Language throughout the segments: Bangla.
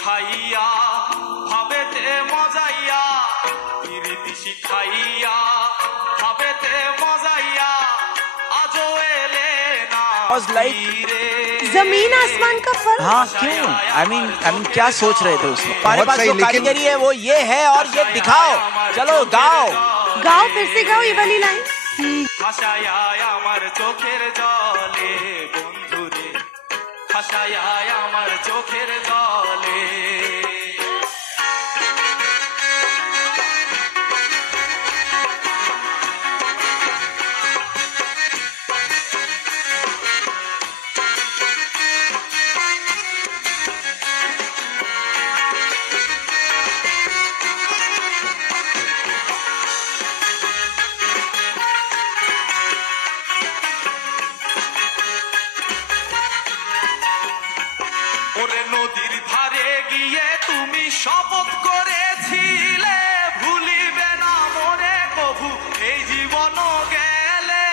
শিখাইয়া ভাবেতে মজাইয়া প্রীতি শিখাইয়া ভাবেতে मजाइया आजो एले ना जमीन आसमान का फर्क। हाँ क्यों? I mean क्या सोच रहे थे उसमें? हमारे पास जो कारीगरी है वो ये है और ये दिखाओ। चलो गाओ गाओ, फिर से गाओ ये वाली लाइन। ভাসায়া আমার চোখের জলে বন্ধুরে ভাসায়া আমার চোখের জলে ওরে নদীর ধারে গিয়ে তুমি শপথ করেছিলে ভুলিবে না মোরে কভু এই জীবন গেলে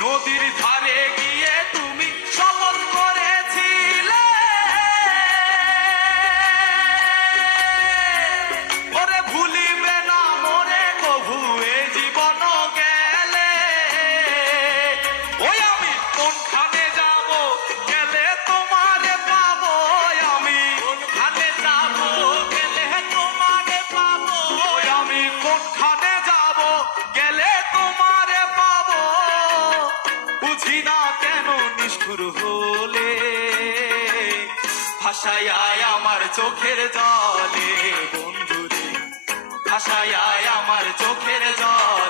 নদীর ধারে গিয়ে তুমি শপথ করেছিলে ওরে ভুলিবে না মোরে কভু এই জীবন গেলে ওই আমি কোনখানে যাব গেলে তোমারে পাবো আমি কোনখানে যাব গেলে তোমারে পাবো আমি কোনখানে যাব গেলে তোমারে পাবো বুঝি না কেন নিষ্ঠুর হলে ভাসায় আমার চোখের জলে বন্ধুরে ভাসায় আমার চোখের জলে